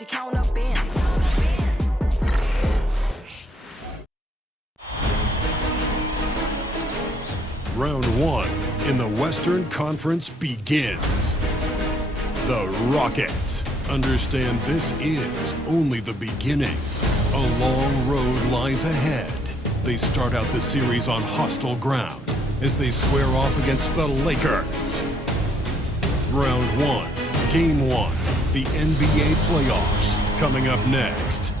she count up bands. Round one in the Western Conference begins. The Rockets understand this is only the beginning. A long road lies ahead. They start out the series on hostile ground as they square off against the Lakers. Round one, game one, the NBA playoffs coming up next.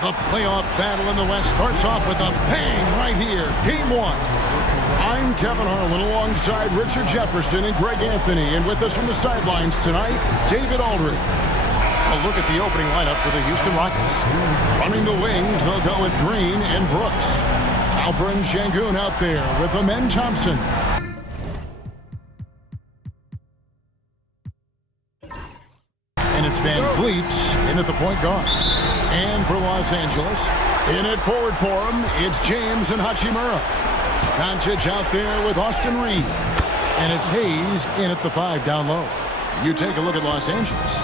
The playoff battle in the West starts off with a bang right here. Game one. I'm Kevin Harlan alongside Richard Jefferson and Greg Anthony. And with us from the sidelines tonight, David Aldridge. A look at the opening lineup for the Houston Rockets. Running the wings, they'll go with Green and Brooks. Alperen Sengun out there with Amen Thompson. And it's Van Vliet in at the point guard. And for Los Angeles, in at forward for him, it's James and Hachimura. Doncic out there with Austin Reed. And it's Hayes in at the 5 down low. You take a look at Los Angeles.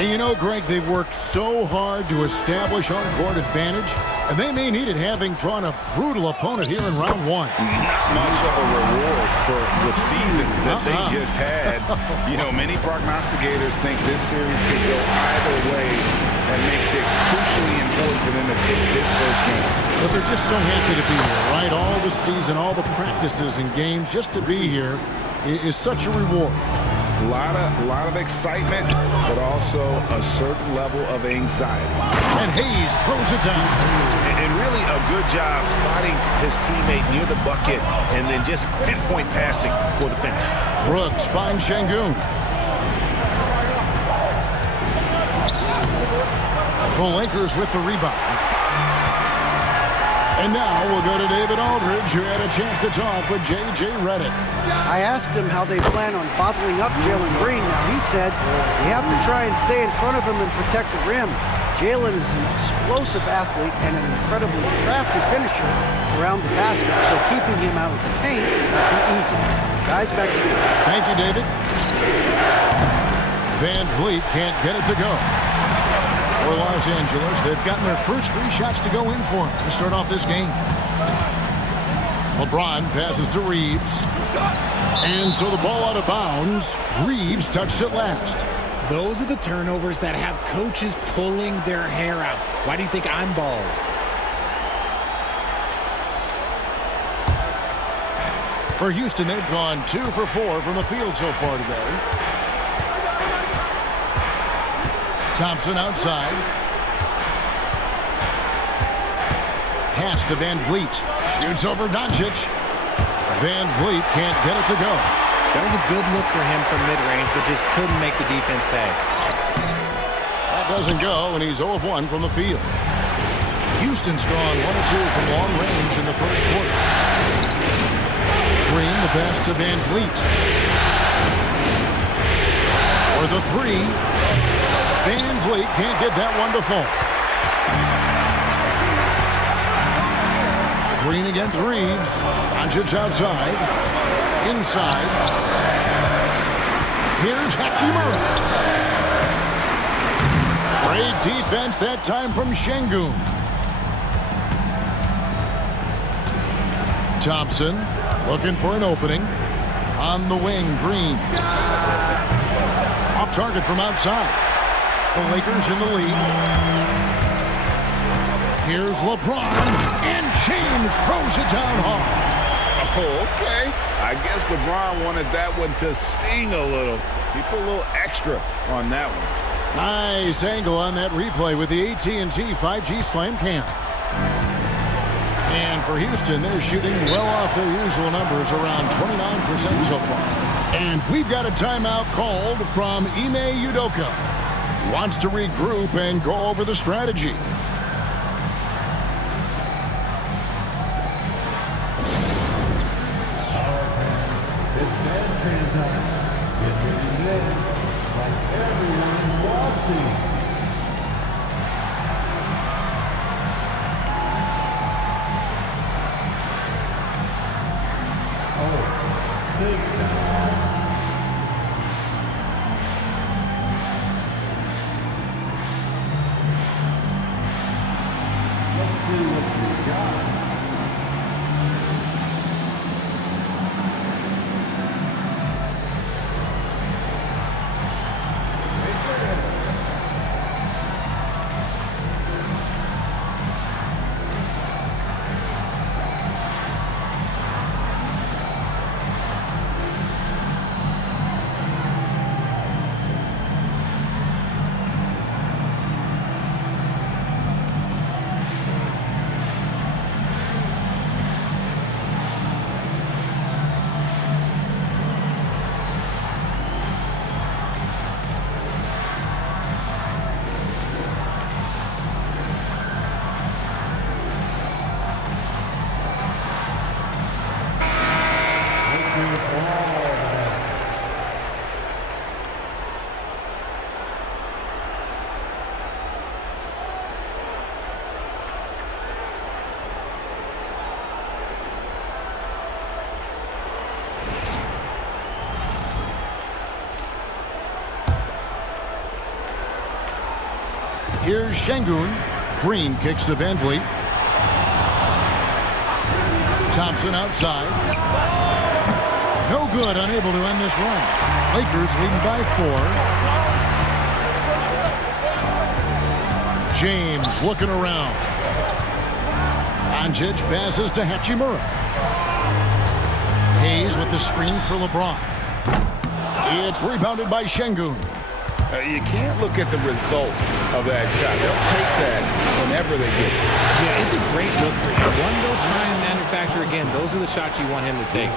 And you know, Greg, they've worked so hard to establish home-court advantage, and they may need it having drawn a brutal opponent here in round one. Not much of a reward for the season that they just had. You know, many prognosticators think this series could go either way. That makes it crucially important for them to take this first game. But they're just so happy to be here, right? All the season, all the practices and games, just to be here is such a reward. A lot of excitement, but also a certain level of anxiety. And Hayes throws it down. And really a good job spotting his teammate near the bucket and then just pinpoint passing for the finish. Brooks finds Sengun. The Lakers with the rebound. And now we'll go to David Aldridge, who had a chance to talk with J.J. Redick. I asked him how they plan on bottling up Jalen Green. Now, he said we have to try and stay in front of him and protect the rim. Jalen is an explosive athlete and an incredibly crafty finisher around the basket, so keeping him out of the paint will be easy. Guys, back to you. Thank you, David. Van Vliet can't get it to go. For Los Angeles, they've gotten their first 3 shots to go in for them to start off this game. LeBron passes to Reeves. And so the ball out of bounds. Reeves touched it last. Those are the turnovers that have coaches pulling their hair out. Why do you think I'm bald? For Houston, they've gone 2 for 4 from the field so far today. Thompson outside. Pass to Van Vliet. Shoots over Doncic. Van Vliet can't get it to go. That was a good look for him from mid-range, but just couldn't make the defense pay. That doesn't go, and he's 0 of 1 from the field. Houston's gone 1 of 2 from long range in the first quarter. Green, the pass to Van Vliet. For the 3. Van Vliet can't get that one to fall. Green against Reeves. Doncic outside. Inside. Here's Hachimura. Great defense that time from Sengun. Thompson looking for an opening. On the wing, Green. Off target from outside. The Lakers in the lead. Here's LeBron, and James throws it down hard. Oh, okay. I guess LeBron wanted that one to sting a little. He put a little extra on that one. Nice angle on that replay with the AT&T 5G Slam Cam. And for Houston, they're shooting well off their usual numbers, around 29% so far. And we've got a timeout called from Ime Udoka. Wants to regroup and go over the strategy. Here's Şengün. Green kicks to Van Vliet. Thompson outside. No good, unable to end this run. Lakers leading by 4. James looking around. Doncic passes to Hachimura. Hayes with the screen for LeBron. It's rebounded by Şengün. You can't look at the result of that shot. They'll take that whenever they get it. Yeah, it's a great look for him. One they'll try and manufacture again. Those are the shots you want him to take.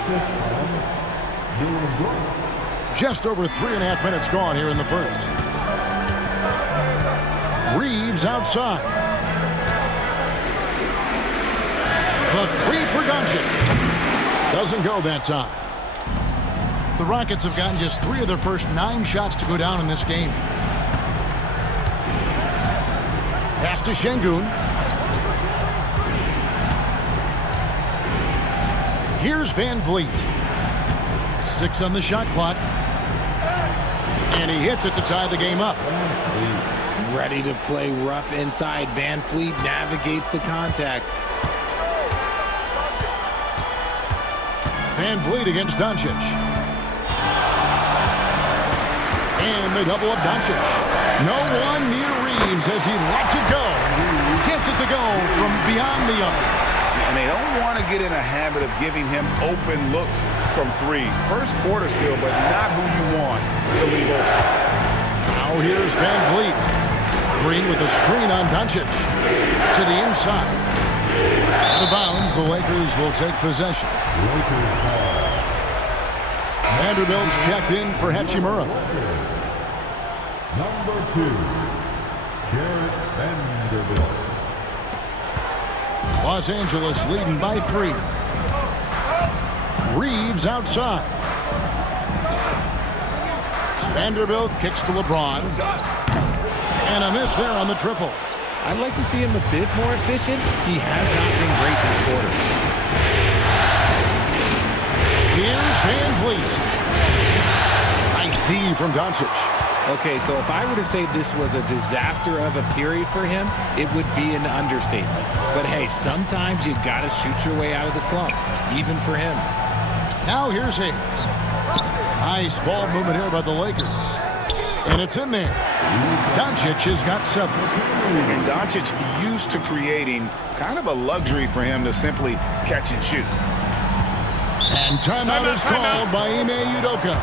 Just over 3.5 minutes gone here in the first. Reeves outside. The three for Doncic. Doesn't go that time. The Rockets have gotten just 3 of their first 9 shots to go down in this game. Pass to Şengün. Here's Van Vliet. 6 on the shot clock. And he hits it to tie the game up. Ready to play rough inside. Van Vliet navigates the contact. Van Vliet against Doncic. And they double up Doncic. No one near Reeves as he lets it go. Gets it to go from beyond the arc. And they don't want to get in a habit of giving him open looks from 3. First quarter still, but not who you want to leave open. Now here's Van Vliet. Green with a screen on Doncic. To the inside. Out of bounds, the Lakers will take possession. Vanderbilt's checked in for Hachimura. Number 2, Jarred Vanderbilt. Los Angeles leading by 3. Reeves outside. Vanderbilt kicks to LeBron. And a miss there on the triple. I'd like to see him a bit more efficient. He has not been great this quarter. Here's Van Vliet. Nice D from Doncic. Okay, so if I were to say this was a disaster of a period for him, it would be an understatement. But hey, sometimes you gotta shoot your way out of the slump, even for him. Now here's Hayes. Nice ball movement here by the Lakers. And it's in there. Doncic has got 7. And Doncic used to creating kind of a luxury for him to simply catch and shoot. And timeout is called by Ime Udoka.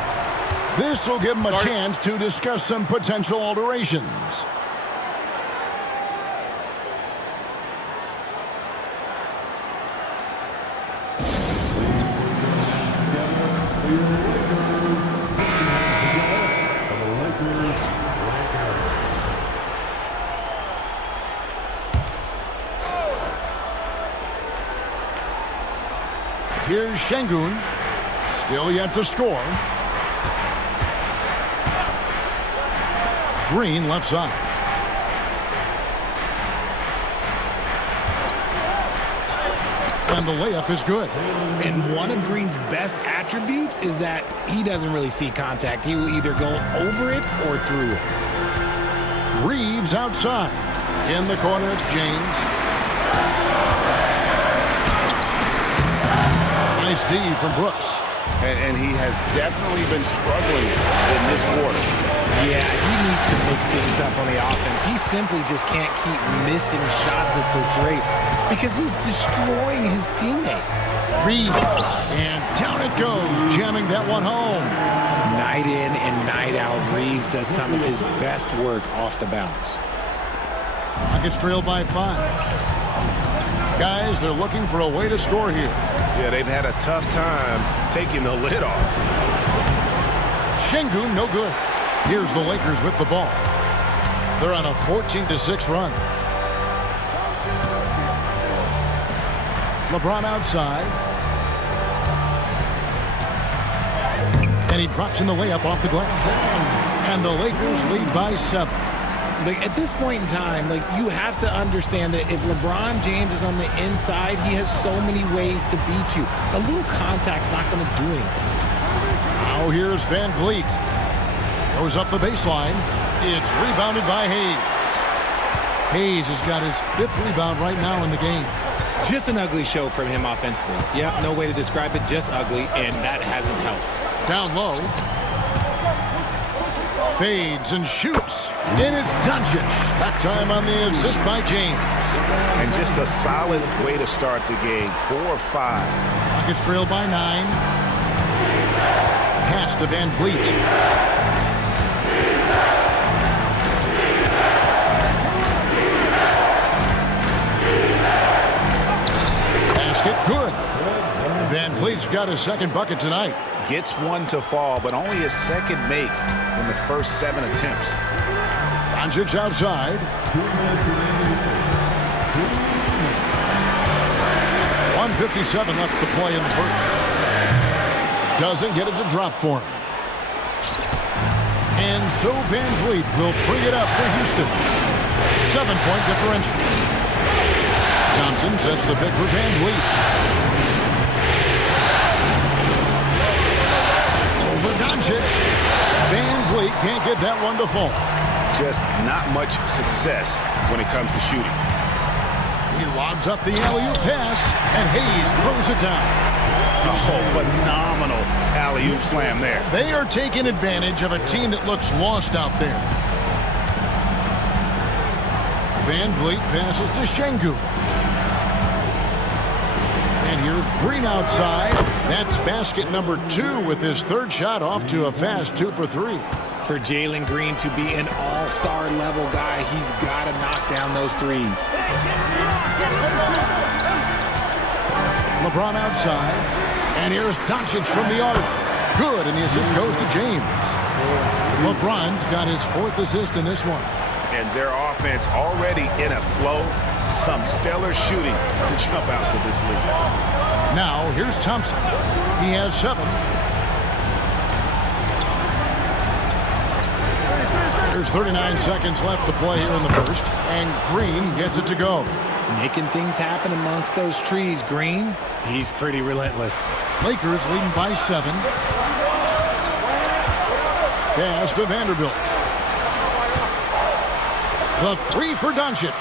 This will give him a chance to discuss some potential alterations. Here's Şengün. Still yet to score. Green left side. And the layup is good. And one of Green's best attributes is that he doesn't really see contact. He will either go over it or through it. Reeves outside. In the corner, it's James. Nice D from Brooks. And he has definitely been struggling in this quarter. Yeah, he needs to mix things up on the offense. He simply just can't keep missing shots at this rate because he's destroying his teammates. Reeves. And down it goes, jamming that one home. Night in and night out, Reeves does some of his best work off the bounce. Rockets trail by 5. Guys, they're looking for a way to score here. Yeah, they've had a tough time taking the lid off. Şengün, no good. Here's the Lakers with the ball. They're on a 14-6 run. LeBron outside. And he drops in the layup off the glass. And the Lakers lead by 7. Like, at this point in time, like, you have to understand that if LeBron James is on the inside, he has so many ways to beat you. A little contact's not going to do anything. Now here's Van Vliet. Goes up the baseline. It's rebounded by Hayes. Hayes has got his 5th rebound right now in the game. Just an ugly show from him offensively. Yep, no way to describe it, just ugly, and that hasn't helped. Down low. Fades and shoots. And it's Doncic. That time on the assist by James. And just a solid way to start the game. 4 or 5. Rockets trail by 9. Pass to Van Vliet. Basket good. Van Vliet's got his 2nd bucket tonight. Gets one to fall, but only his 2nd make in the first 7 attempts. Doncic outside. 1:57 left to play in the first. Doesn't get it to drop for him. And so Van Vliet will bring it up for Houston. 7-point differential. Thompson sets the pick for Van Vliet. Over Doncic. Van Vliet can't get that one to fall. Just not much success when it comes to shooting. He lobs up the alley-oop pass, and Hayes throws it down. Oh, phenomenal alley-oop slam there. They are taking advantage of a team that looks lost out there. Van Vliet passes to Şengün. And here's Green outside. That's basket number 2 with his 3rd shot off to a fast 2 for 3. For Jalen Green to be an all-star level guy, he's got to knock down those threes. LeBron outside. And here's Doncic from the arc. Good, and the assist goes to James. LeBron's got his 4th assist in this one. And their offense already in a flow. Some stellar shooting to jump out to this lead. Now, here's Thompson. He has 7. There's 39 seconds left to play here in the first. And Green gets it to go. Making things happen amongst those trees, Green. He's pretty relentless. Lakers leading by 7. Pass to Vanderbilt. The 3 for Doncic.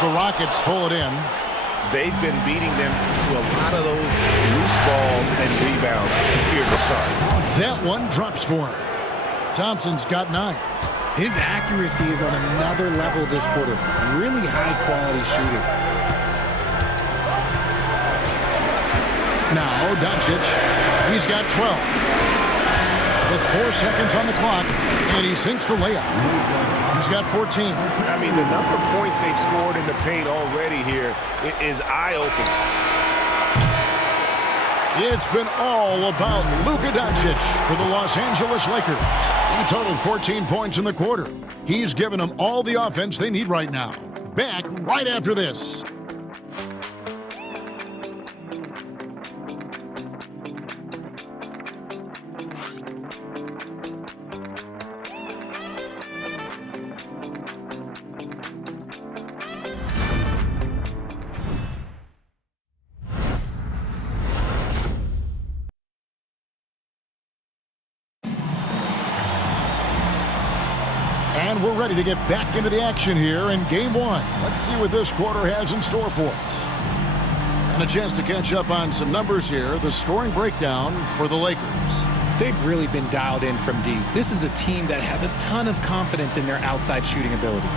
The Rockets pull it in. They've been beating them to a lot of those loose balls and rebounds here to start. That one drops for him. Thompson's got 9. His accuracy is on another level this quarter. Really high-quality shooter. Now, Doncic, he's got 12. With 4 seconds on the clock, and he sinks the layup. He's got 14. I mean, the number of points they've scored in the paint already here is eye-opening. It's been all about Luka Doncic for the Los Angeles Lakers. He totaled 14 points in the quarter. He's given them all the offense they need right now. Back right after this. And we're ready to get back into the action here in game one. Let's see what this quarter has in store for us. And a chance to catch up on some numbers here. The scoring breakdown for the Lakers. They've really been dialed in from deep. This is a team that has a ton of confidence in their outside shooting ability.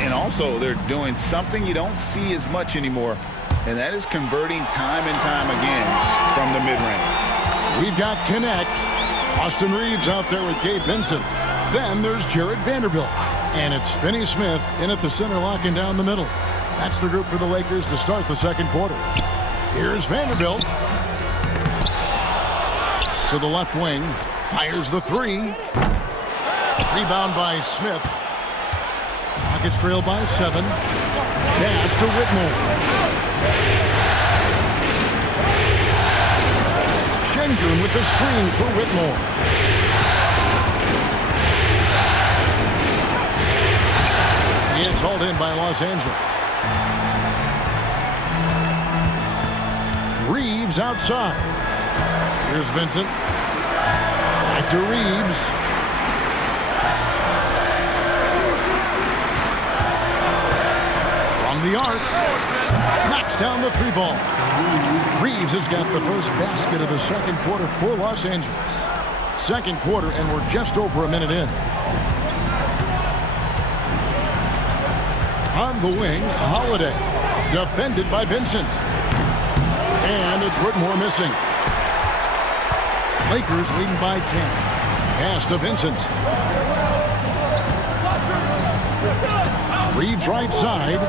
And also, they're doing something you don't see as much anymore, and that is converting time and time again from the mid-range. We've got Connect. Austin Reeves out there with Gabe Vincent. Then there's Jarred Vanderbilt. And it's Finney Smith in at the center, locking down the middle. That's the group for the Lakers to start the second quarter. Here's Vanderbilt. To the left wing. Fires the three. Rebound by Smith. Rockets trail by 7. Pass to Whitmore. Şengün with the screen for Whitmore. It's hauled in by Los Angeles. Reeves outside. Here's Vincent. Back to Reeves. From the arc. Knocks down the three ball. Reeves has got the first basket of the second quarter for Los Angeles. Second quarter, and we're just over a minute in. On the wing, Holiday. Defended by Vincent. And it's Whitmore missing. Lakers leading by 10. Pass to Vincent. Reeves right side.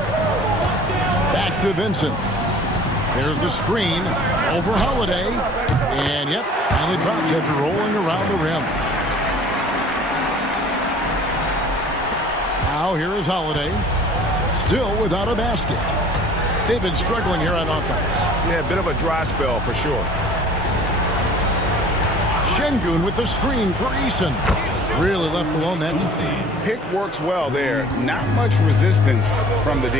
Back to Vincent. There's the screen over Holiday. And yep, finally drops after rolling around the rim. Now here is Holiday. Still without a basket. They've been struggling here on offense. Yeah, a bit of a dry spell for sure. Şengün with the screen for Eason. Really left alone that time. Pick works well there. Not much resistance from the D.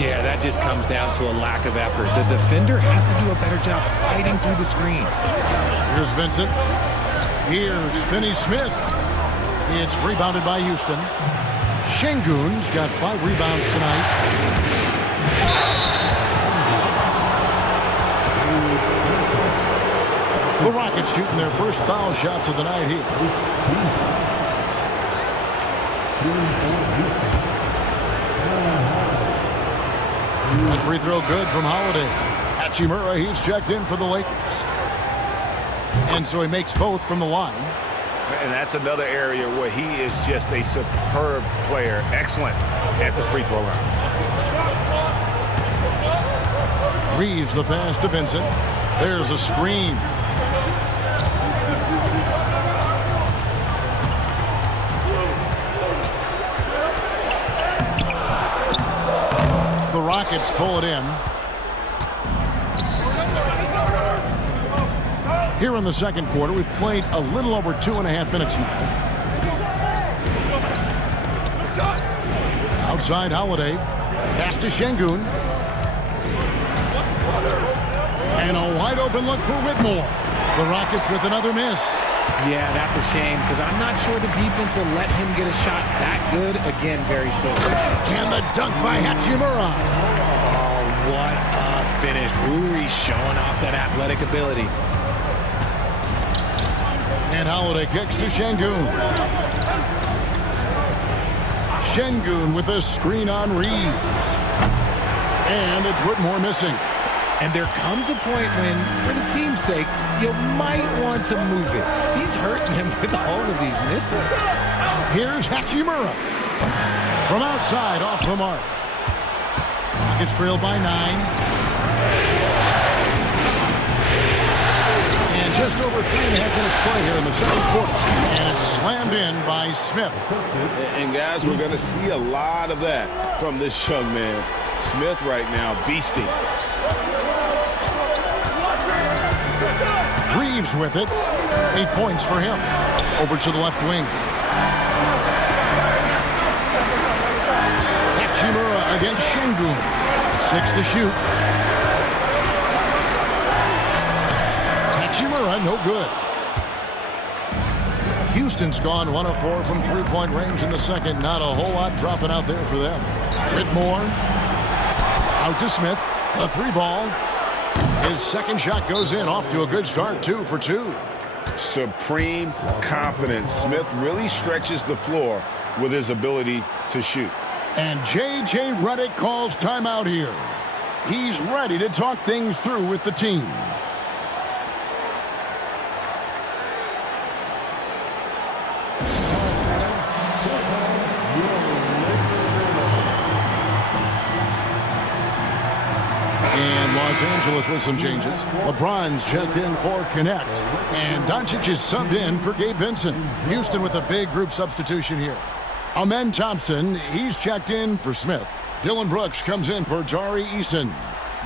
Yeah, that just comes down to a lack of effort. The defender has to do a better job fighting through the screen. Here's Vincent. Here's Finney Smith. It's rebounded by Houston. Şengün's got 5 rebounds tonight. The Rockets shooting their first foul shots of the night here. That free throw good from Holiday. Hachimura, he's checked in for the Lakers. And so he makes both from the line. And that's another area where he is just a superb player. Excellent at the free throw line. Reeves the pass to Vincent. There's a screen. The Rockets pull it in. Here in the second quarter, we've played a little over 2.5 minutes now. Outside Holiday. Pass to Şengün. And a wide open look for Whitmore. The Rockets with another miss. Yeah, that's a shame because I'm not sure the defense will let him get a shot that good again very soon. And the dunk by Hachimura. Oh, what a finish. Rui showing off that athletic ability. And Holiday kicks to Şengün. Şengün with a screen on Reeves. And it's Whitmore missing. And there comes a point when, for the team's sake, you might want to move it. He's hurting them with all of these misses. Here's Hachimura. From outside, off the mark. Rockets trail by 9. And just over 3.5 minutes play here in the second quarter. And it's slammed in by Smith. And guys, we're going to see a lot of that from this young man. Smith right now, beasting. Reeves with it. 8 points for him. Over to the left wing. Hachimura against Şengün. 6 to shoot. Hachimura, no good. Houston's gone 1 of 4 from three-point range in the second. Not a whole lot dropping out there for them. Whitmore out to Smith. A three ball. His second shot goes in. Off to a good start. 2 for 2. Supreme confidence. Smith really stretches the floor with his ability to shoot. And J.J. Redick calls timeout here. He's ready to talk things through with the team. And Los Angeles with some changes. LeBron's checked in for Connect. And Doncic is subbed in for Gabe Vincent. Houston with a big group substitution here. Amen Thompson, he's checked in for Smith. Dylan Brooks comes in for Tari Eason.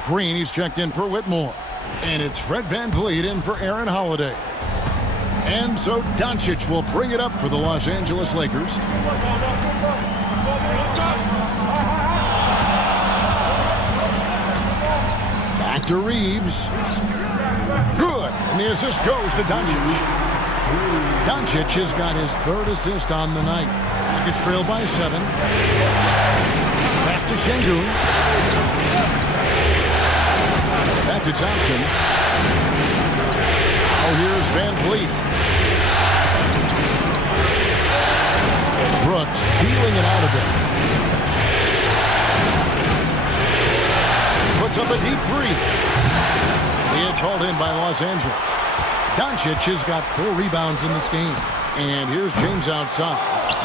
Green, he's checked in for Whitmore. And it's Fred VanVleet in for Aaron Holiday. And so Doncic will bring it up for the Los Angeles Lakers. Back to Reeves. Good. And the assist goes to Doncic. Doncic has got his third assist on the night. Rockets trail by 7. Pass to Şengün. Back to Thompson. Oh, here's VanVleet. Brooks feeling it out of it. Puts up a deep 3. It's hauled in by Los Angeles. Doncic has got 4 rebounds in this game. And here's James outside.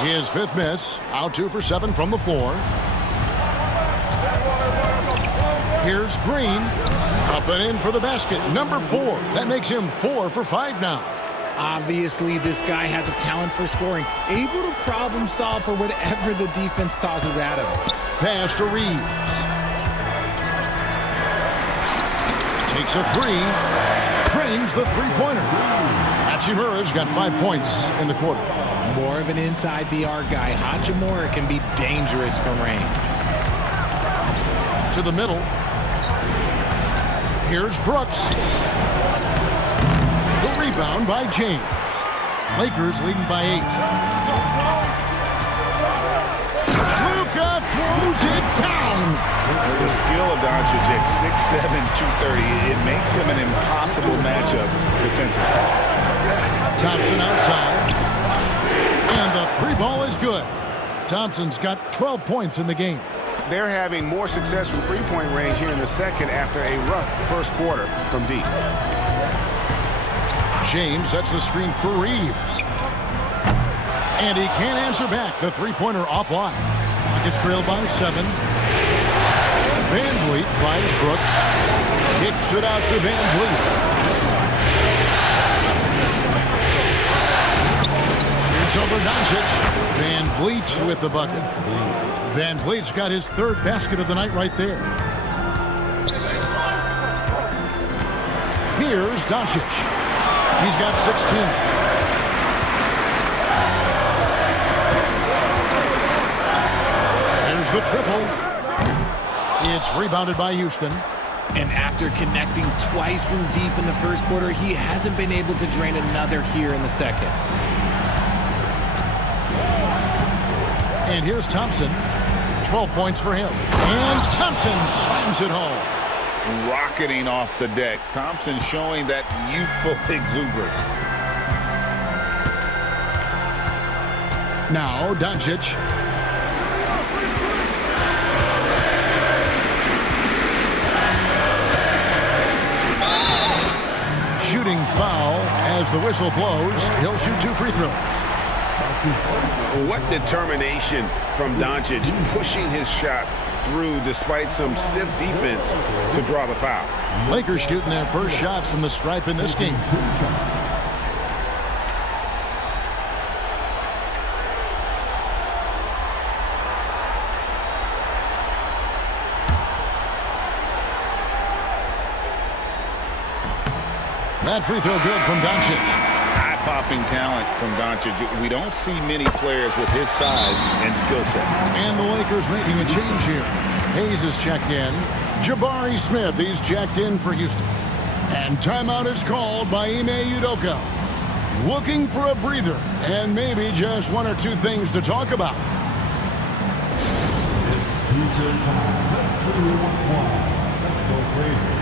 His 5th miss. Out 2 for 7 from the floor. Here's Green. Up and in for the basket. Number 4. That makes him 4 for 5 now. Obviously, this guy has a talent for scoring. Able to problem solve for whatever the defense tosses at him. Pass to Reeves. Takes a 3. Trains the three-pointer. Hachimura's got 5 points in the quarter. More of an inside the arc guy. Hachimura can be dangerous from range. To the middle. Here's Brooks. The rebound by James. Lakers leading by 8. Luka throws it down. The skill of Doncic at 6'7", 230, it makes him an impossible matchup defensively. Thompson outside. And the 3 ball is good. Thompson's got 12 points in the game. They're having more success from three-point range here in the second after a rough first quarter from deep. James sets the screen for Reeves. And he can't answer back. The three-pointer offline. Rockets trail by 7. VanVleet finds Brooks. Kicks it out to VanVleet. Shoots over Doncic. VanVleet with the bucket. VanVleet's got his 3rd basket of the night right there. Here's Doncic. He's got 16. There's the triple. It's rebounded by Houston. And after connecting twice from deep in the first quarter, he hasn't been able to drain another here in the second. And here's Thompson. 12 points for him. And Thompson slams it home. Rocketing off the deck. Thompson showing that youthful exuberance. Now Doncic. Shooting foul as the whistle blows. He'll shoot 2 free throws. What determination from Doncic, pushing his shot through despite some stiff defense to draw the foul. Lakers shooting their first shots from the stripe in this game. That free throw good from Doncic. Eye-popping talent from Doncic. We don't see many players with his size and skill set. And the Lakers making a change here. Hayes is checked in. Jabari Smith, he's checked in for Houston. And timeout is called by Ime Udoka. looking for a breather and maybe just one or two things to talk about. T-shirt time. Let's see what's won. Let's go crazy.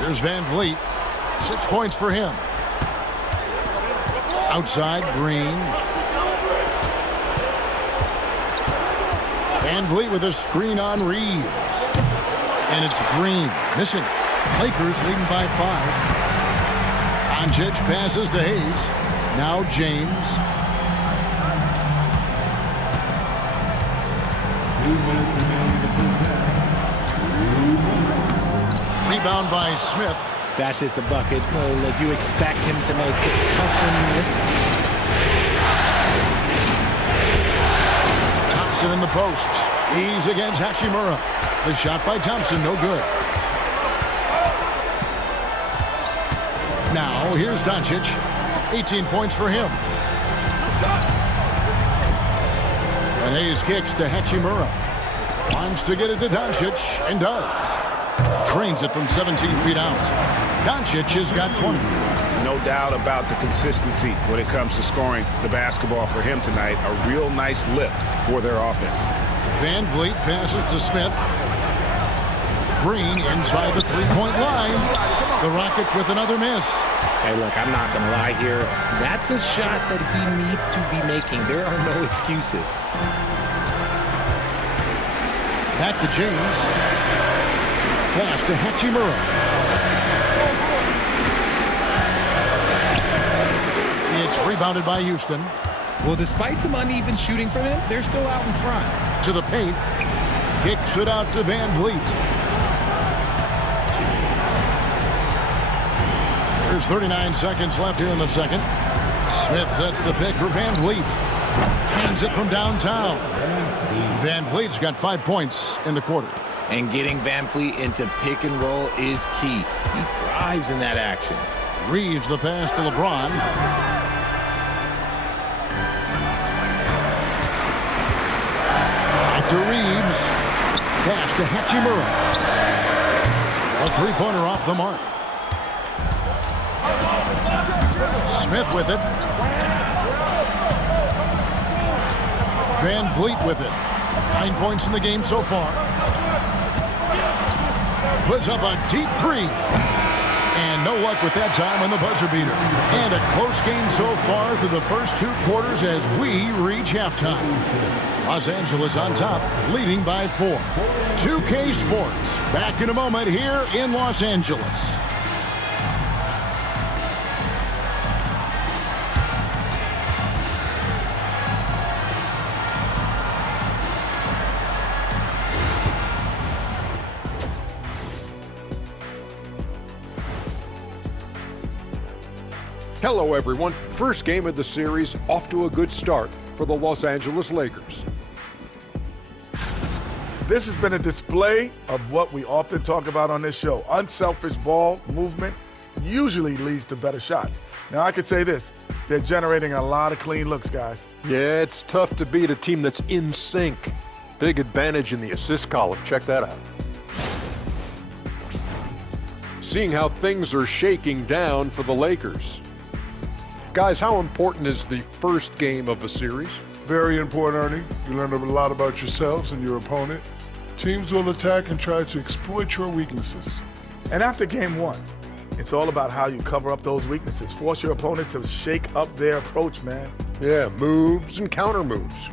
Here's Van Vliet. 6 points for him. Outside, Green. Van Vliet with a screen on Reeves. And it's Green. Missing. Lakers leading by 5. Doncic passes to Hayes. Now James. 2 minutes remaining in the first half. 2 minutes. Rebound by Smith. That's just a bucket that you expect him to make. It's tough when you miss them. Thompson in the post. He's against Hachimura. The shot by Thompson, no good. Now, here's Doncic. 18 points for him. And Hayes kicks to Hachimura. Wants to get it to Doncic, and does. Trains it from 17 feet out. Doncic has got 20. No doubt about the consistency when it comes to scoring the basketball for him tonight. A real nice lift for their offense. Van Vliet passes to Smith. Green inside the three-point line. The Rockets with another miss. Hey, look, I'm not going to lie here. That's a shot that he needs to be making. There are no excuses. Back to James. Pass to Hachimura. It's rebounded by Houston. Well, despite some uneven shooting from him, they're still out in front. To the paint. Kicks it out to Van Vliet. There's 39 seconds left here in the second. Smith sets the pick for Van Vliet. Hands it from downtown. Van Vliet's got 5 points in the quarter. And getting Van Vliet into pick and roll is key. He thrives in that action. Reeves the pass to LeBron. Back to Reeves. Pass to Hachimura. A three-pointer off the mark. Smith with it. Van Vliet with it. 9 points in the game so far. Puts up a deep three. And no luck with that time on the buzzer beater. And a close game so far through the first 2 quarters as we reach halftime. Los Angeles on top, leading by 4. 2K Sports, back in a moment here in Los Angeles. Hello, everyone. First game of the series, off to a good start for the Los Angeles Lakers. This has been a display of what we often talk about on this show. Unselfish ball movement usually leads to better shots. Now, I could say this. They're generating a lot of clean looks, guys. Yeah, it's tough to beat a team that's in sync. Big advantage in the assist column. Check that out. Seeing how things are shaking down for the Lakers. Guys, how important is the first game of a series? Very important, Ernie. You learn a lot about yourselves and your opponent. Teams will attack and try to exploit your weaknesses. And after game 1, it's all about how you cover up those weaknesses. Force your opponent to shake up their approach, man. Yeah, moves and counter moves.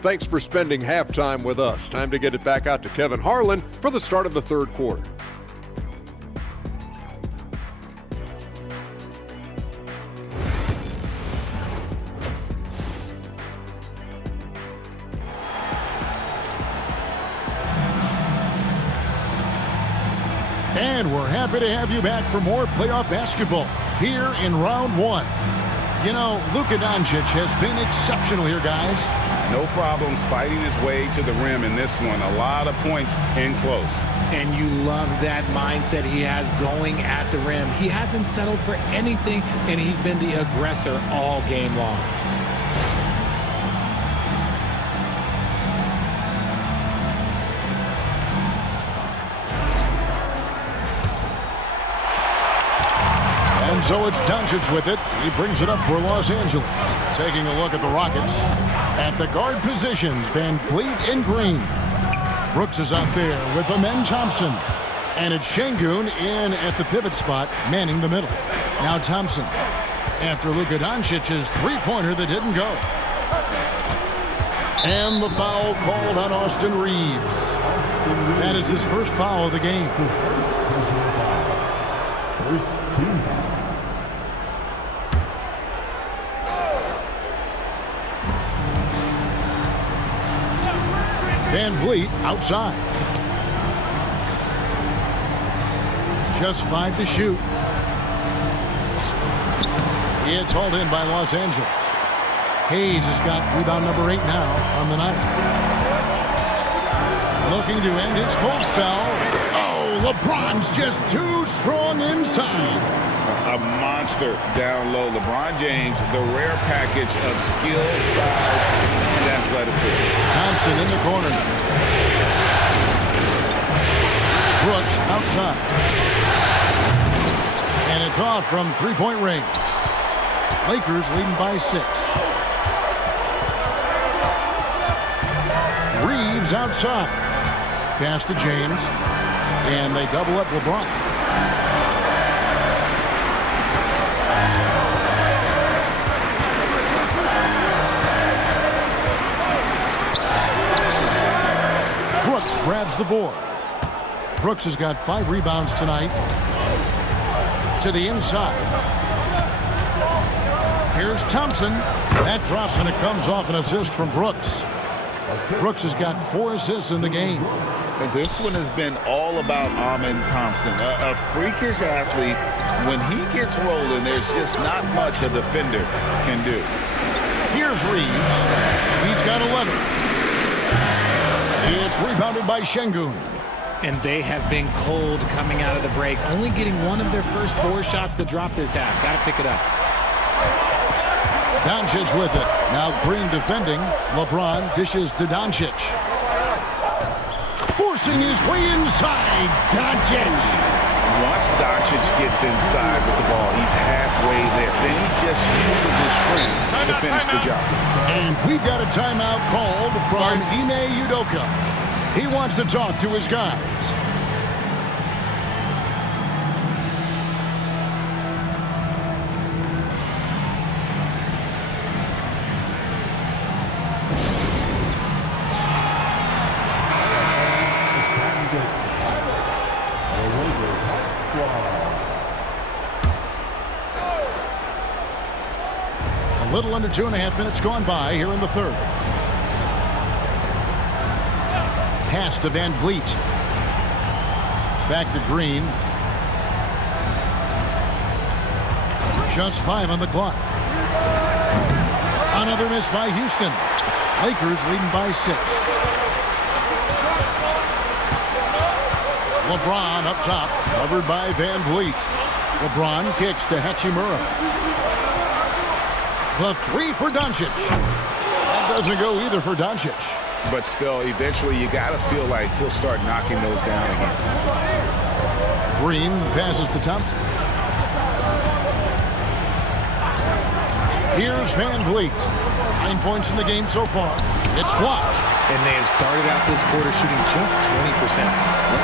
Thanks for spending halftime with us. Time to get it back out to Kevin Harlan for the start of the third quarter. And we're happy to have you back for more playoff basketball here in round 1. You know, Luka Doncic has been exceptional here, guys. No problems fighting his way to the rim in this one. A lot of points in close. And you love that mindset he has going at the rim. He hasn't settled for anything, and he's been the aggressor all game long. And so it's Doncic with it. He brings it up for Los Angeles. Taking a look at the Rockets. At the guard position, Van Fleet and Green. Brooks is out there with Amen Thompson. And it's Şengün in at the pivot spot, manning the middle. Now Thompson. After Luka Doncic's three-pointer that didn't go. And the foul called on Austin Reeves. That is his first foul of the game. First team foul. Van Vliet outside. Just 5 to shoot. It's hauled in by Los Angeles. Hayes has got rebound number 8 now on the night. Looking to end his cold spell. Oh, LeBron's just too strong inside. A monster down low. LeBron James, the rare package of skill, size, and athleticism. Thompson in the corner. Brooks outside. And it's off from three-point range. Lakers leading by 6. Reeves outside. Pass to James. And they double up LeBron. Brooks grabs the board. Brooks has got 5 rebounds tonight. To the inside. Here's Thompson. That drops and it comes off an assist from Brooks. Brooks has got 4 assists in the game. And this one has been all about Amen Thompson. A freakish athlete. When he gets rolling, there's just not much a defender can do. Here's Reeves. He's got 11. It's rebounded by Şengün. And they have been cold coming out of the break, only getting one of their first 4 shots to drop this half. Got to pick it up. Doncic with it. Now Green defending. LeBron dishes to Doncic. Forcing his way inside. Doncic. Once Doncic gets inside with the ball, he's halfway there. Then he just uses his strength to finish the job. And we've got a timeout called from Ime Udoka. He wants to talk to his guys. A little under 2.5 minutes gone by here in the third. Pass to Van Vliet. Back to Green. Just 5 on the clock. Another miss by Houston. Lakers leading by 6. LeBron up top, covered by Van Vliet. LeBron kicks to Hachimura. The 3 for Doncic. That doesn't go either for Doncic. But still, eventually you got to feel like he'll start knocking those down again. Green passes to Thompson. Here's Van Vliet. 9 points in the game so far. It's blocked. And they have started out this quarter shooting just 20%.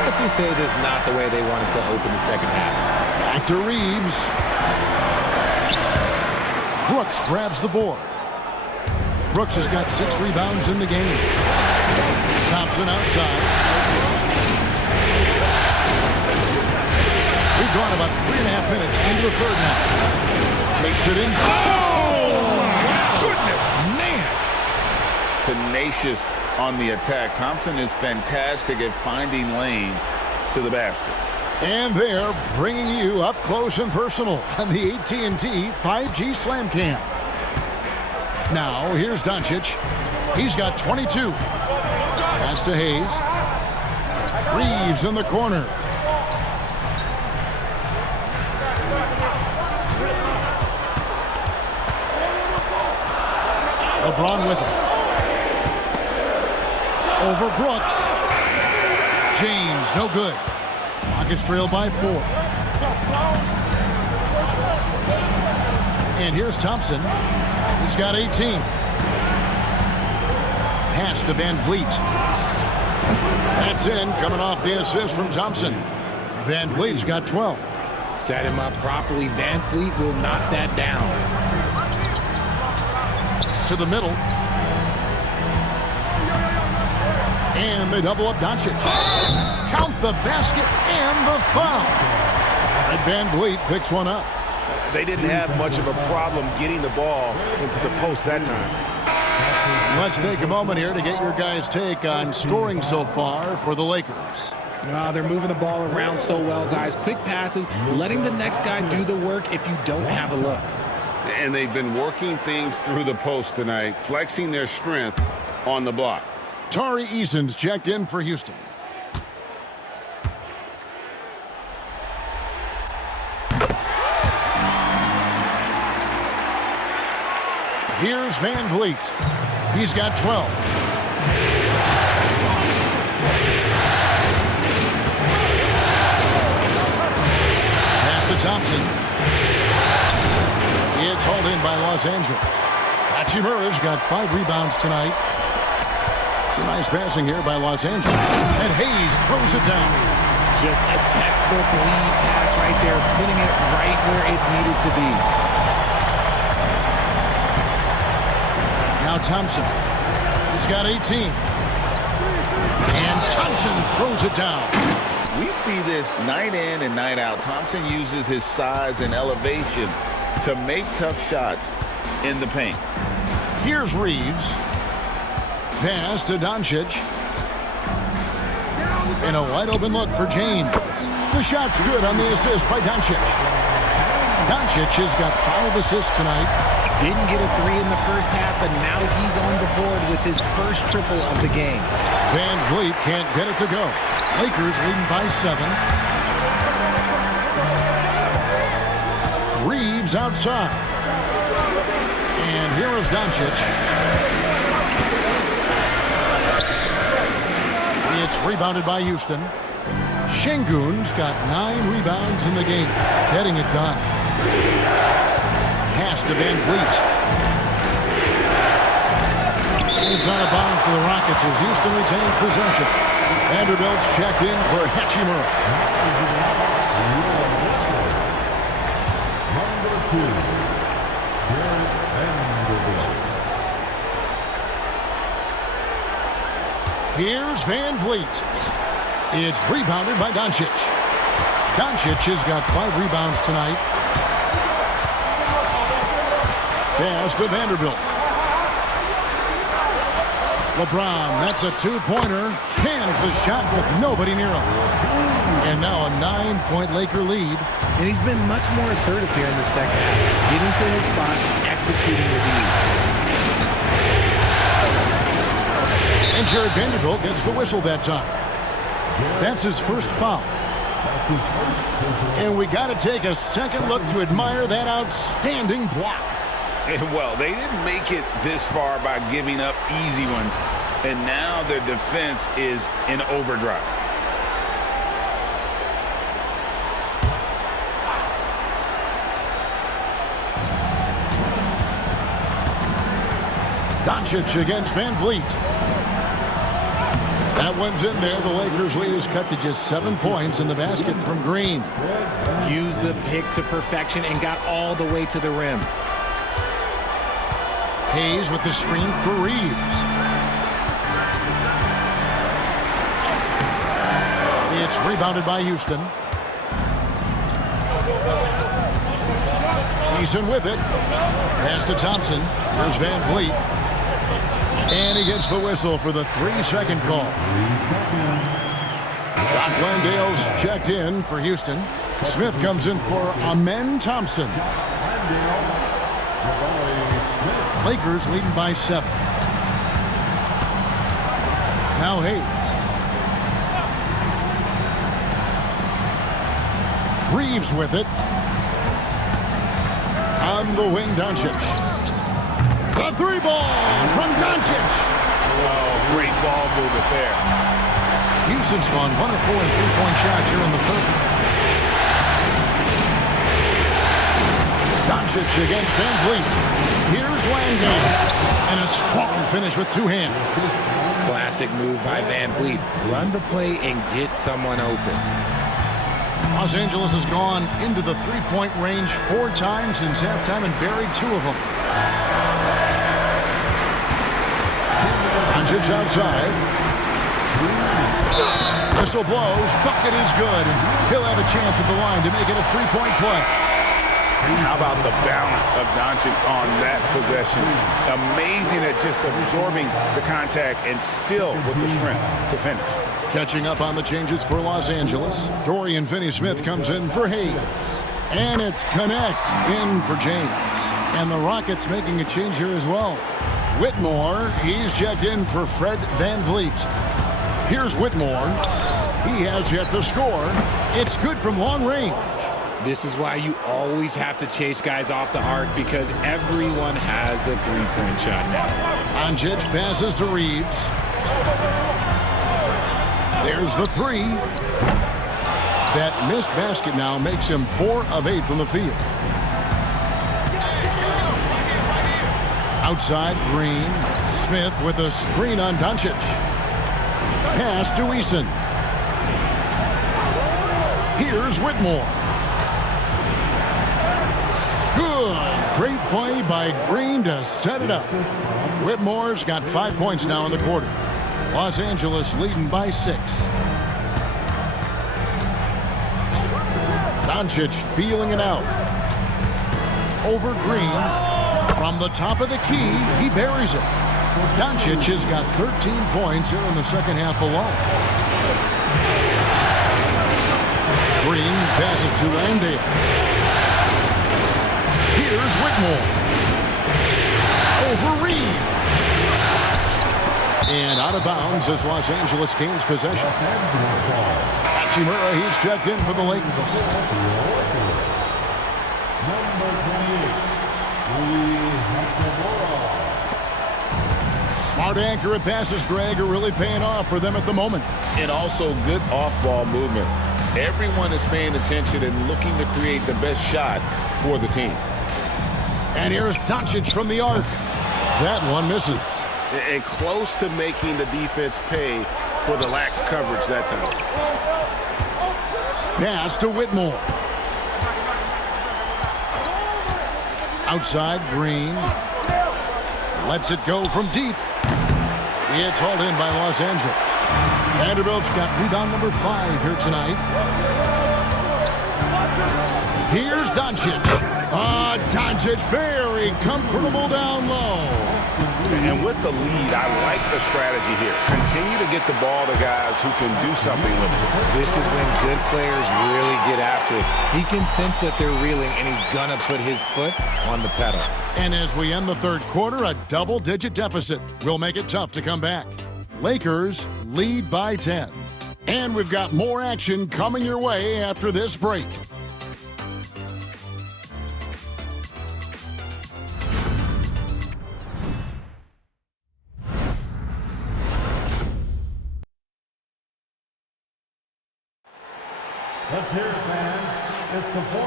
Let's just say this is not the way they wanted to open the second half. Back to Reeves. Brooks grabs the board. Brooks has got 6 rebounds in the game. Thompson outside. We've gone about 3.5 minutes into the third now. Takes it in. Oh, my goodness, man. Tenacious on the attack. Thompson is fantastic at finding lanes to the basket. And they're bringing you up close and personal on the AT&T 5G Slam Cam. Now, here's Doncic. He's got 22. Pass to Hayes. Reeves in the corner. LeBron with it. Over Brooks. James, no good. Rockets trail by 4. And here's Thompson. He's got 18. Pass to Van Vliet. That's in, coming off the assist from Thompson. Van Vliet's got 12. Set him up properly. Van Vliet will knock that down. To the middle. And they double up Doncic. Count the basket and the foul. And Van Vliet picks one up. They didn't have much of a problem getting the ball into the post that time. Let's take a moment here to get your guys' take on scoring so far for the Lakers. They're moving the ball around so well, guys. Quick passes, letting the next guy do the work if you don't have a look. And they've been working things through the post tonight, flexing their strength on the block. Tari Eason's checked in for Houston. Here's Van Vliet. He's got 12. Pass to Thompson. It's hauled in by Los Angeles. Hachimura's got 5 rebounds tonight. Some nice passing here by Los Angeles. And Hayes throws it down. Just a textbook lead pass right there, putting it right where it needed to be. Now Thompson. He's got 18. And Thompson throws it down. We see this night in and night out. Thompson uses his size and elevation to make tough shots in the paint. Here's Reeves. Pass to Doncic. And a wide open look for James. The shot's good on the assist by Doncic. Doncic has got 5 assists tonight. Didn't get a 3 in the first half, but now he's on the board with his first triple of the game. Van Vliet can't get it to go. Lakers leading by 7. Reeves outside. And here is Doncic. It's rebounded by Houston. Şengün's got 9 rebounds in the game, getting it done. Pass to Van Vliet. It's out of bounds to the Rockets as Houston retains possession. Vanderbilt's checked in for Hachimura. Number 2, Jarrett Vanderbilt. Here's Van Vliet. It's rebounded by Doncic. Doncic has got 5 rebounds tonight. Pass to Vanderbilt. LeBron, that's a 2-pointer. Cans the shot with nobody near him. And now a 9-point Laker lead. And he's been much more assertive here in the second half, getting to his spots, executing with ease. And Jarrett Vanderbilt gets the whistle that time. That's his first foul. And we got to take a second look to admire that outstanding block. Well, they didn't make it this far by giving up easy ones, and now their defense is in overdrive. Doncic against Van Vliet. That one's in there. The Lakers' lead is cut to just 7 points in the basket from Green. Used the pick to perfection and got all the way to the rim. Hayes with the screen for Reeves. It's rebounded by Houston. Eason with it. Pass to Thompson. Here's Van Vliet. And he gets the whistle for the 3-second call. Doc Landale's checked in for Houston. Smith comes in for Amen Thompson. Lakers leading by 7. Now Hayes. Reeves with it. On the wing, Doncic. The three ball from Doncic. Oh, great ball movement there. Houston's gone 1 of 4 in three-point shots here in the third. Doncic against Van Vliet. Here's Langdon. And a strong finish with two hands. Classic move by Van Vliet. Run the play and get someone open. Los Angeles has gone into the three-point range 4 times since halftime and buried 2 of them. Doncic outside. Whistle blows. Bucket is good. And he'll have a chance at the line to make it a three-point play. And how about the balance of Doncic on that possession? Amazing at just absorbing the contact and still with the strength to finish. Catching up on the changes for Los Angeles. Dorian Finney-Smith comes in for Hayes. And it's Connect in for James. And the Rockets making a change here as well. Whitmore, he's checked in for Fred Van Vliet. Here's Whitmore. He has yet to score. It's good from long range. This is why you always have to chase guys off the arc, because everyone has a three-point shot now. Doncic passes to Reeves. There's the three. That missed basket now makes him 4 of 8 from the field. Outside, Green. Smith with a screen on Doncic. Pass to Eason. Here's Whitmore. Good. Great play by Green to set it up. Whitmore's got 5 points now in the quarter. Los Angeles leading by 6. Doncic feeling it out. Over Green. From the top of the key, he buries it. Doncic has got 13 points here in the second half alone. Green passes to Landale. Here's Whitmore. Over Reed. And out of bounds as Los Angeles gains possession. Hachimura, he's checked in for the Lakers. Smart accurate passes, Greg, are really paying off for them at the moment. And also good off-ball movement. Everyone is paying attention and looking to create the best shot for the team. And here's Doncic from the arc. That one misses. And close to making the defense pay for the lax coverage that time. Pass to Whitmore. Outside, Green. Lets it go from deep. It's hauled in by Los Angeles. Vanderbilt's got rebound number 5 here tonight. Here's Doncic. Doncic very comfortable down low. And with the lead, I like the strategy here. Continue to get the ball to guys who can do something with it. This is when good players really get after it. He can sense that they're reeling, and he's going to put his foot on the pedal. And as we end the third quarter, a double-digit deficit will make it tough to come back. Lakers lead by 10. And we've got more action coming your way after this break.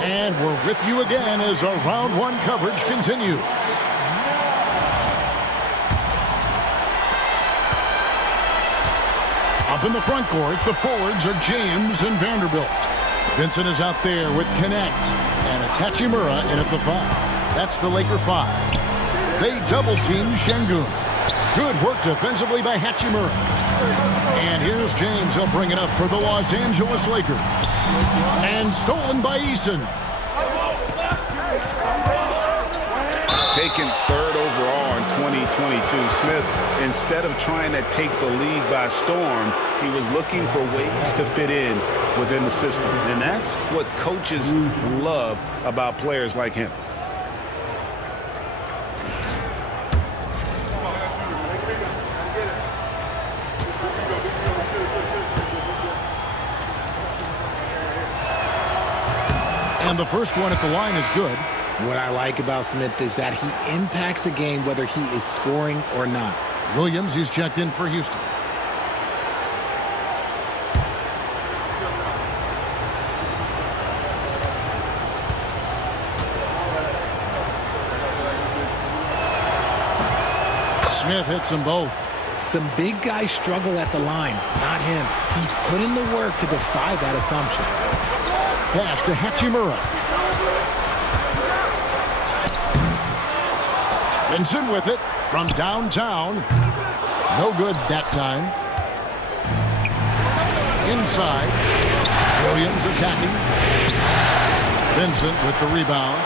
And we're with you again as our round 1 coverage continues. Up in the front court, the forwards are James and Vanderbilt. Vincent is out there with Connect, and it's Hachimura in at the 5. That's the Laker 5. They double-team Şengün. Good work defensively by Hachimura. And here's James. He'll bring it up for the Los Angeles Lakers. And stolen by Eason. Taken 3rd overall in 2022, Smith, instead of trying to take the league by storm, he was looking for ways to fit in within the system. And that's what coaches love about players like him. And the first one at the line is good. What I like about Smith is that he impacts the game whether he is scoring or not. Williams, he's checked in for Houston. Smith hits them both. Some big guys struggle at the line, not him. He's put in the work to defy that assumption. Pass to Hachimura. Vincent with it from downtown. No good that time. Inside. Williams attacking. Vincent with the rebound.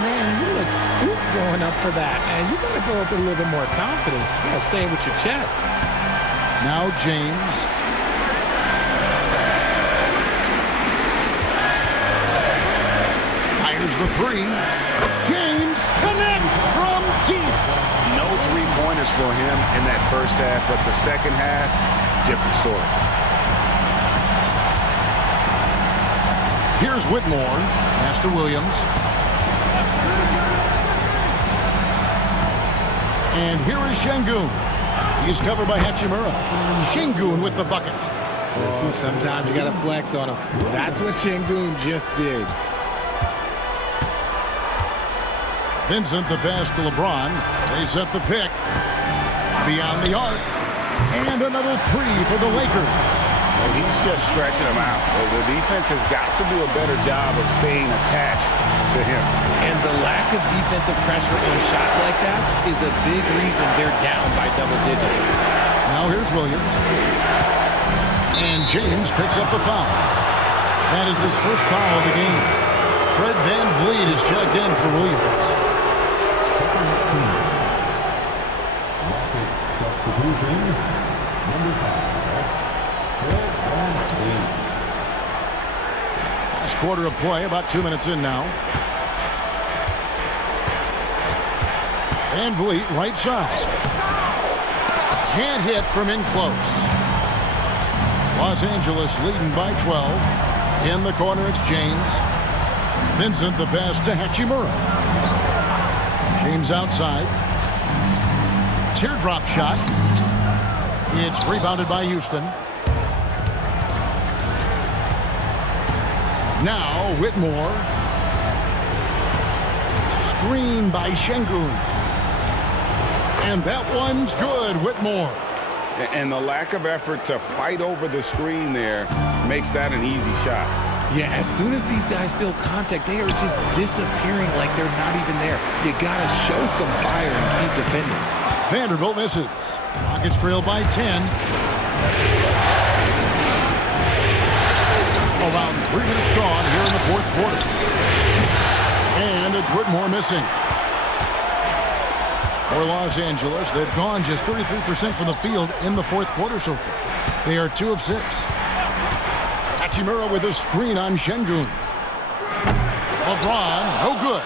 Man, you look spooked going up for that, man. You got to go up with a little bit more confidence. You got to say it with your chest. Now James. Fires the three. James connects from deep. No three-pointers for him in that first half, but the second half, different story. Here's Whitmore. Pass to Williams. And here is Şengün. He's covered by Hachimura. Şengün with the bucket. Oh, sometimes you got to flex on him. That's what Şengün just did. Vincent the pass to LeBron. They set the pick. Beyond the arc. And another three for the Lakers. Well, he's just stretching them out. The defense has got to do a better job of staying attached to him. And the lack of defensive pressure on shots like that is a big reason they're down by double digits. Now here's Williams. And James picks up the foul. That is his first foul of the game. Fred VanVleet is checked in for Williams. Substitution, number 5. Last quarter of play, about 2 minutes in now. VanVleet, right side. Can't hit from in close. Los Angeles leading by 12. In the corner, it's James. Vincent the pass to Hachimura. James outside. Teardrop shot. It's rebounded by Houston. Now Whitmore. Screen by Şengün. And that one's good, Whitmore. And the lack of effort to fight over the screen there makes that an easy shot. Yeah, as soon as these guys feel contact, they are just disappearing like they're not even there. You got to show some fire and keep defending. Vanderbilt misses. Rockets trail by 10. Around 3 minutes gone here in the fourth quarter. And it's Whitmore missing. For Los Angeles, they've gone just 33% from the field in the fourth quarter so far. They are 2 of 6. Hachimura with a screen on Şengün. LeBron, no good.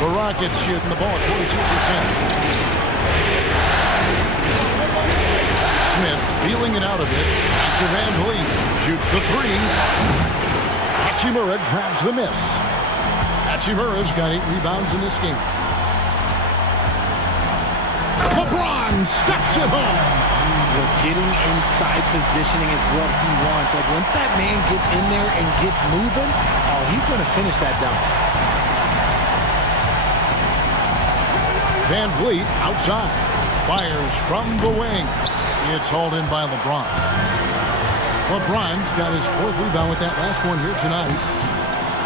The Rockets shooting the ball at 42%. Smith feeling it out a bit after VanVleet shoots the three. Hachimura grabs the miss. Hachimura's got 8 rebounds in this game. LeBron steps it home. Getting inside positioning is what he wants. Like once that man gets in there and gets moving, oh, he's going to finish that dunk. VanVleet outside. Fires from the wing. It's hauled in by LeBron. LeBron's got his 4th rebound with that last one here tonight.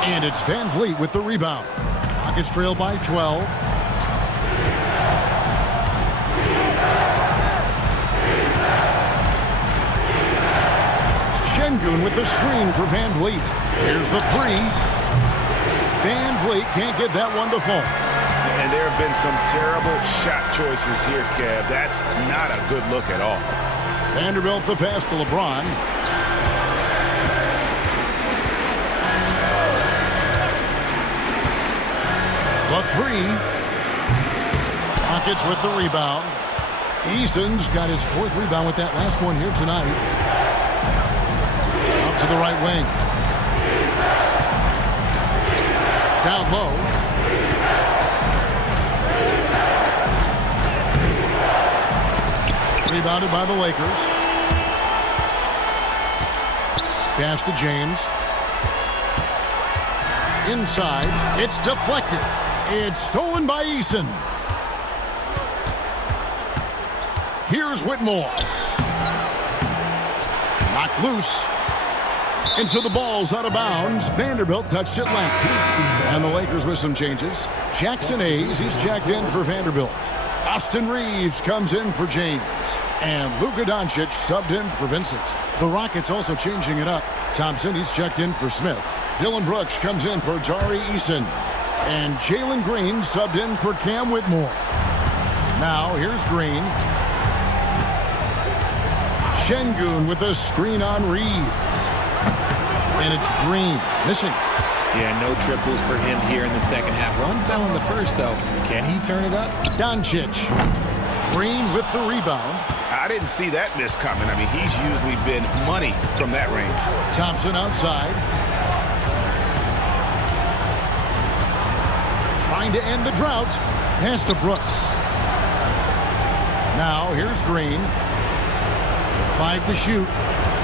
And it's VanVleet with the rebound. Rockets trail by 12. Şengün with the screen for VanVleet. Here's the three. VanVleet can't get that one to fall. And there have been some terrible shot choices here, Kev. That's not a good look at all. Vanderbilt the pass to LeBron. The three. Rockets with the rebound. Eason's got his 4th rebound with that last one here tonight. Out to the right wing. Down low. Rebounded by the Lakers. Pass to James. Inside. It's deflected. It's stolen by Eason. Here's Whitmore. Knocked loose. And so the ball's out of bounds. Vanderbilt touched it left. And the Lakers with some changes. Jackson Hayes, he's checked in for Vanderbilt. Austin Reeves comes in for James. And Luka Doncic subbed in for Vincent. The Rockets also changing it up. Thompson, he's checked in for Smith. Dylan Brooks comes in for Tari Eason. And Jalen Green subbed in for Cam Whitmore. Now here's Green. Şengün with a screen on Reeves. And it's Green missing. Yeah, no triples for him here in the second half. One fell in the first, though. Can he turn it up? Doncic. Green with the rebound. I didn't see that miss coming. I mean, he's usually been money from that range. Thompson outside. Trying to end the drought. Pass to Brooks. Now here's Green. 5 to shoot.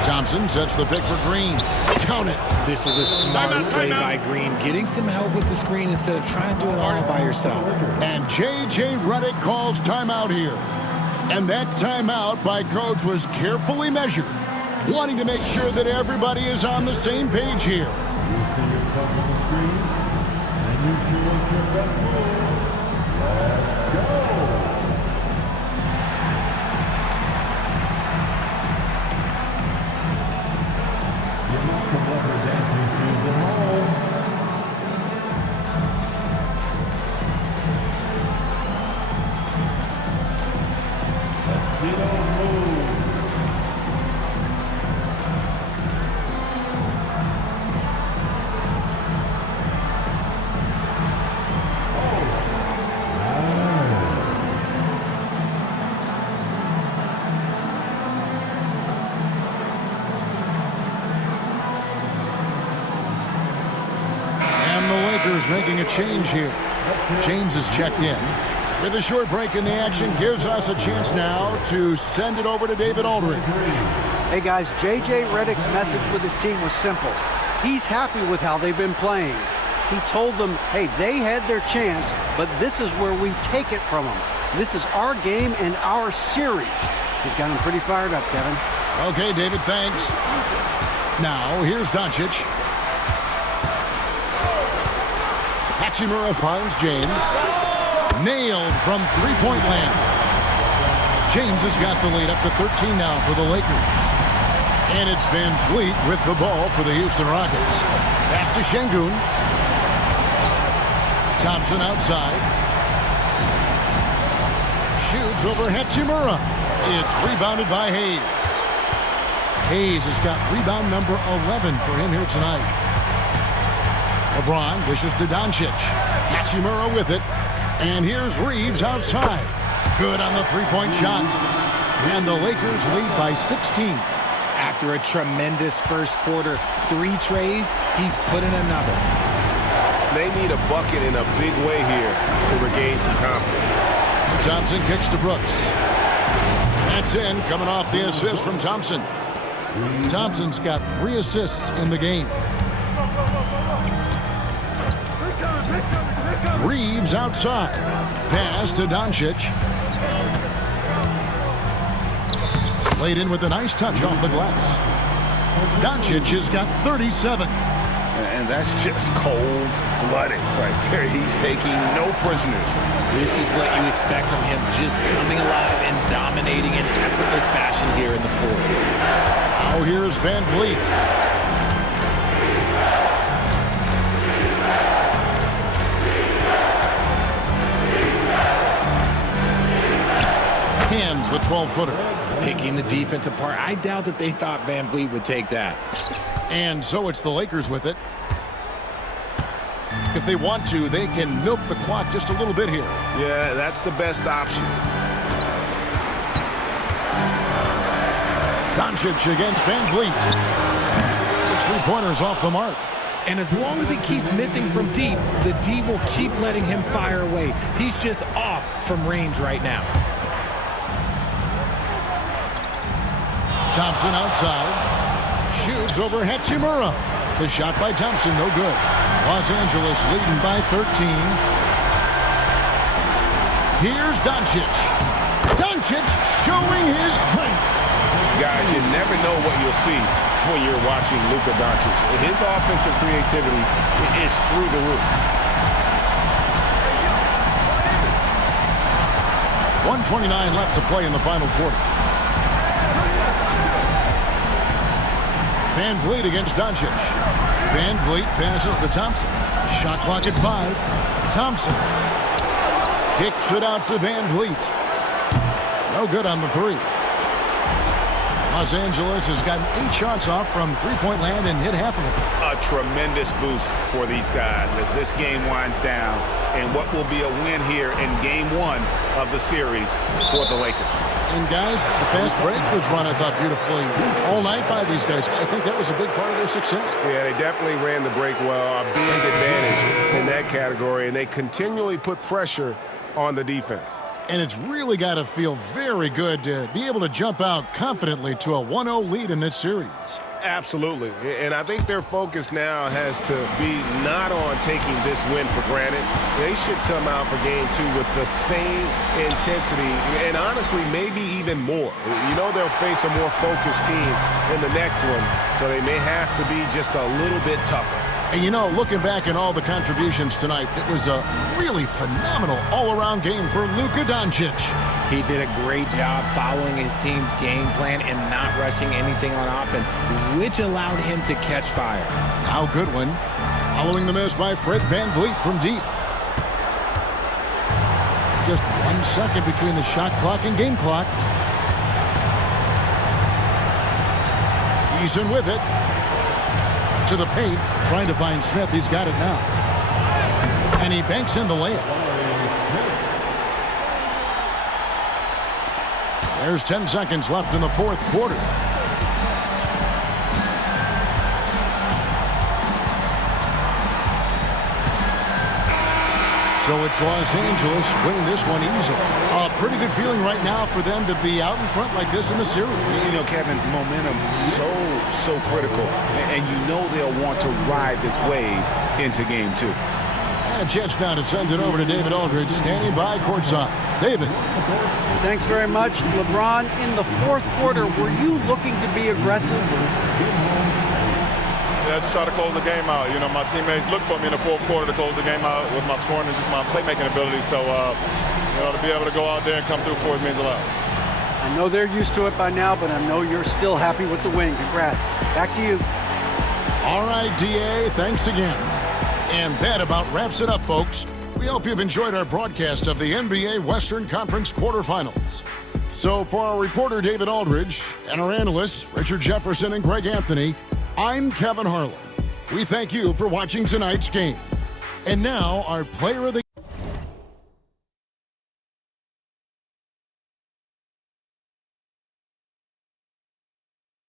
Thompson sets the pick for Green. Count it. This is a smart play by Green, getting some help with the screen instead of trying to do it all by yourself. And J.J. Redick calls timeout here. And that timeout by Coach was carefully measured, wanting to make sure that everybody is on the same page here. You see yourself on the screen, and you choose your best move. Let's go. Making a change here. James is checked in. With a short break in the action, gives us a chance now to send it over to David Aldridge. Hey guys, J.J. Redick's message with his team was simple. He's happy with how they've been playing. He told them, hey, they had their chance, but this is where we take it from them. This is our game and our series. He's got him pretty fired up, Kevin. Okay, David, thanks. Now, here's Doncic. Hachimura finds James. Nailed from three-point land. James has got the lead up to 13 now for the Lakers. And it's Van Vliet with the ball for the Houston Rockets. Pass to Şengün. Thompson outside. Shoots over Hachimura. It's rebounded by Hayes. Hayes has got rebound number 11 for him here tonight. LeBron dishes to Doncic. Hachimura with it. And here's Reeves outside. Good on the three-point shot. And the Lakers lead by 16. After a tremendous first quarter, 3 trays, he's put in another. They need a bucket in a big way here to regain some confidence. Thompson kicks to Brooks. That's in, coming off the assist from Thompson. Thompson's got 3 assists in the game. Reeves outside. Pass to Doncic. Laid in with a nice touch off the glass. Doncic has got 37. And that's just cold-blooded right there. He's taking no prisoners. This is what you expect from him, just coming alive and dominating in effortless fashion here in the fourth. Now here's Van Vliet. Hands the 12-footer. Picking the defense apart. I doubt that they thought Van Vliet would take that. And so it's the Lakers with it. If they want to, they can milk the clock just a little bit here. Yeah, that's the best option. Doncic against Van Vliet. His three-pointer's off the mark. And as long as he keeps missing from deep, the D will keep letting him fire away. He's just off from range right now. Thompson outside. Shoots over Hachimura. The shot by Thompson, no good. Los Angeles leading by 13. Here's Doncic. Doncic showing his strength. Guys, you never know what you'll see when you're watching Luka Doncic. His offensive creativity is through the roof. 1:29 left to play in the final quarter. Van Vliet against Doncic. Van Vliet passes to Thompson. Shot clock at 5. Thompson kicks it out to Van Vliet. No good on the 3. Los Angeles has gotten 8 shots off from three-point land and hit half of them. A tremendous boost for these guys as this game winds down, and what will be a win here in Game 1 of the series for the Lakers. And guys, the fast break was run, I thought, beautifully all night by these guys. I think that was a big part of their success. Yeah, they definitely ran the break well, a big advantage in that category, and they continually put pressure on the defense. And it's really got to feel very good to be able to jump out confidently to a 1-0 lead in this series. Absolutely. And I think their focus now has to be not on taking this win for granted. They should come out for Game 2 with the same intensity and honestly maybe even more. You know they'll face a more focused team in the next one, so they may have to be just a little bit tougher. And you know, looking back at all the contributions tonight, it was a really phenomenal all-around game for Luka Doncic. He did a great job following his team's game plan and not rushing anything on offense, which allowed him to catch fire. Now Goodwin following the miss by Fred Van Vliet from deep. Just 1 second between the shot clock and game clock. Eason with it. To the paint, trying to find Smith. He's got it now. And he banks in the layup. There's 10 seconds left in the fourth quarter. So it's Los Angeles winning this one easily. A pretty good feeling right now for them to be out in front like this in the series. You know, Kevin, momentum so critical. And you know they'll want to ride this wave into Game 2. And Jets now to send it over to David Aldridge, standing by courtside. David. Thanks very much. LeBron, in the fourth quarter, were you looking to be aggressive? Yeah, just try to close the game out. You know, my teammates look for me in the fourth quarter to close the game out with my scoring and just my playmaking ability. So, you know, to be able to go out there and come through for it means a lot. I know they're used to it by now, but I know you're still happy with the win. Congrats. Back to you. All right, DA, thanks again. And that about wraps it up, folks. We hope you've enjoyed our broadcast of the NBA Western Conference quarterfinals. So for our reporter, David Aldridge, and our analysts, Richard Jefferson and Greg Anthony, I'm Kevin Harlan. We thank you for watching tonight's game. And now, our player of the